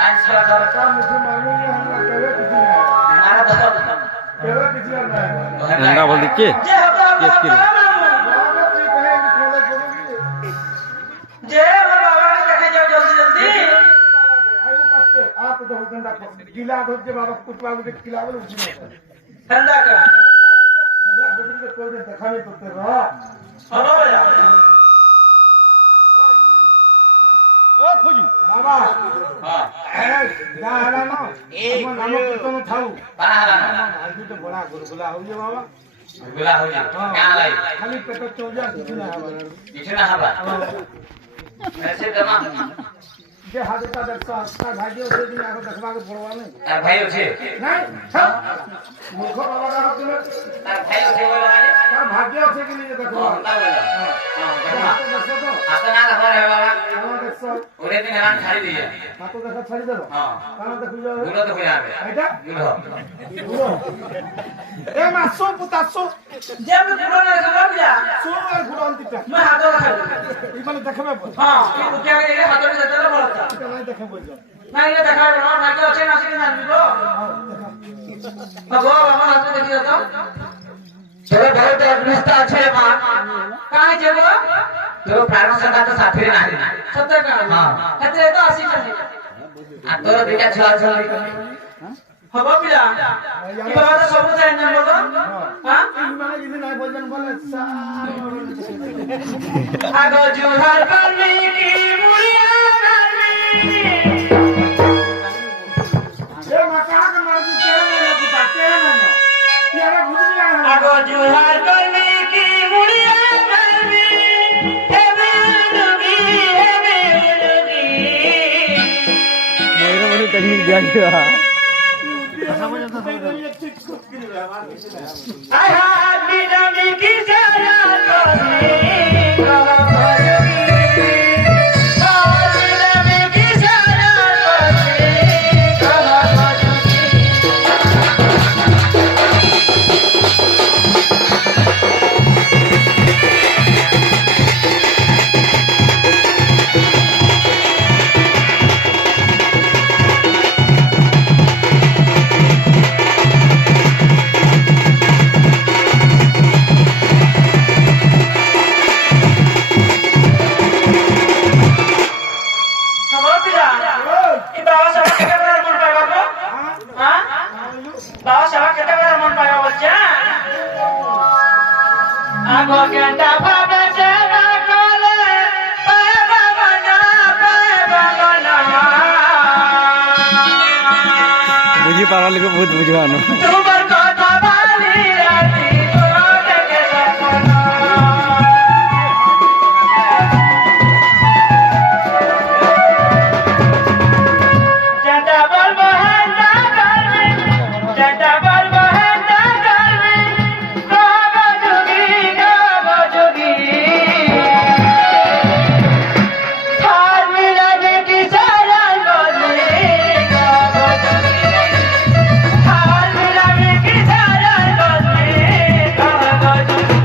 सरकार मुझे मालूम है हमरा केवे किसी नहीं केवे किसी नहीं नंगा बोल दीजिए केस के बाबा की कहे कि खोले जरूरी जे बाबा ने देखे जाओ जल्दी जल्दी आई वो पास पे आप तो गंदा गीला धोक के बाबा कुटवा के खिलावे उसी में ठंडा कर बाबा बुजुर्ग के कोई दिन देखा नहीं तो तेरा हलो भैया ओ खोजी बाबा हां जा हला ना एक नाम कीर्तन थाऊ बाहर आज तो बड़ा गुरगुला हो जे बाबा गुला हो जा कहां लाई खाली पेट चौजा किसी ना हवा कितना हवा ऐसे जमा जे हादसा देखता हस्ता भाग्य से दिन आगे देखबा के पड़वा नहीं तार भाई होछे नहीं सब मूर्ख बाबा का हाथ में तार भाई होछे बोला माने तार भाग्य से के लिए देखो हां ता बोला हां देखा देखो तो आतना का घर है बाबा हां देखो ओरे दिन हरान छाड़ी दिए हाथ तो देखा छाड़ी दे हां काना देखो जो गुलो तो कोई आवे बेटा गुलो ए मासो पुतासो जब गुलो ने खबर दिया सो और घुड़न तिटा मैं हाथ रखा ई माने देखबे हां ये क्या के हाथ में चला बोलता नहीं देखे बोल जा नहीं ये देखा ना भाग्य होछे ना से ना दिबो भगवान बाबा हाथ में देखिए तो चलो बहुत अग्निस्था আছে মা কাই যাব তো প্রাণ সঙ্গা তো সাথে নাই সত্য কা হ্যাঁ এতে তো আসি চলি আর তোর দুইটা ছড়া ছড়ি হব পিলা কি বাবা তো সব চাই না বলো হ্যাঁ ई माने যদি নাই বলবেন বলে আগো জোহার করবি কি মুড়িয়া করবি ए मका के मर्जी के ना पुता के ना ये रे भुजिया আগো জোহার করবি কি মুড়িয়া করবি হেবে নবী मेरे मन टेक्निक दिया गया আয় হায় বিনামি কি জানা করবি কবা করবি বিনামি কি জানা করবি কবা করবি খবর পিলা এই বাবা সব কেটে বেড়ার মন পাইবা গো হ্যাঁ বাবা সব কেটে বেড়ার মন পাইবা বলছে আগো গেন্দা ভাবে সেবা করে পাইবা না बुझी पारा लोग बहुत बुझवानो তোমার কথা ভালি রাতি তোরা দেখে সপনা जटा बलबो हंदा करबी जटा बलबो हंदा करबी गाबो जोगी हार मिलाने की सारा बोली गाबो जोगी हार मिलाने की सारा बोली गाबो जोगी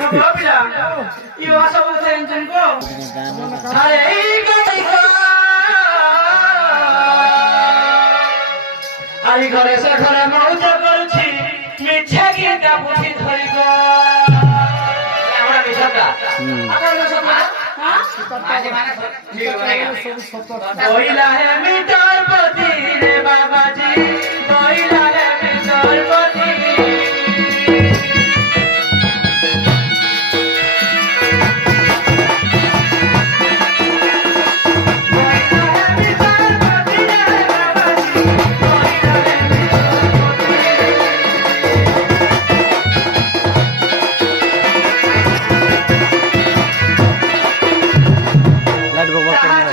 खबर पिला यो सब टेंशन को अरे आई घरे से घरे मौज करछि मिठा गीता बुझी धरि गो हमरा मिठा अगर न समा हां माजे माने ठीक बनेगा कोइला है मिठार पति रे बाबा जी कोइला है मिठार पति लाइट बकबक करने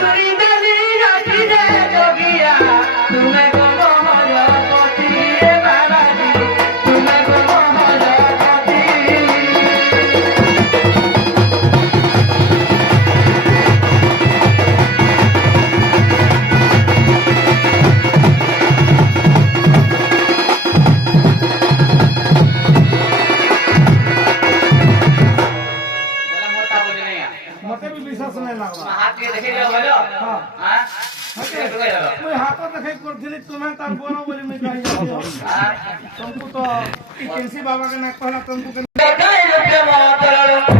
हाथ के देखे लो बोलो हाँ। हां के तो गयो मैं हाथ देखे करथिली तुम्हें तार बोलो बोली मैं कहि तुमको तो ई कैंसी बाबा के ना कहला तुमको गई लोग के मातरल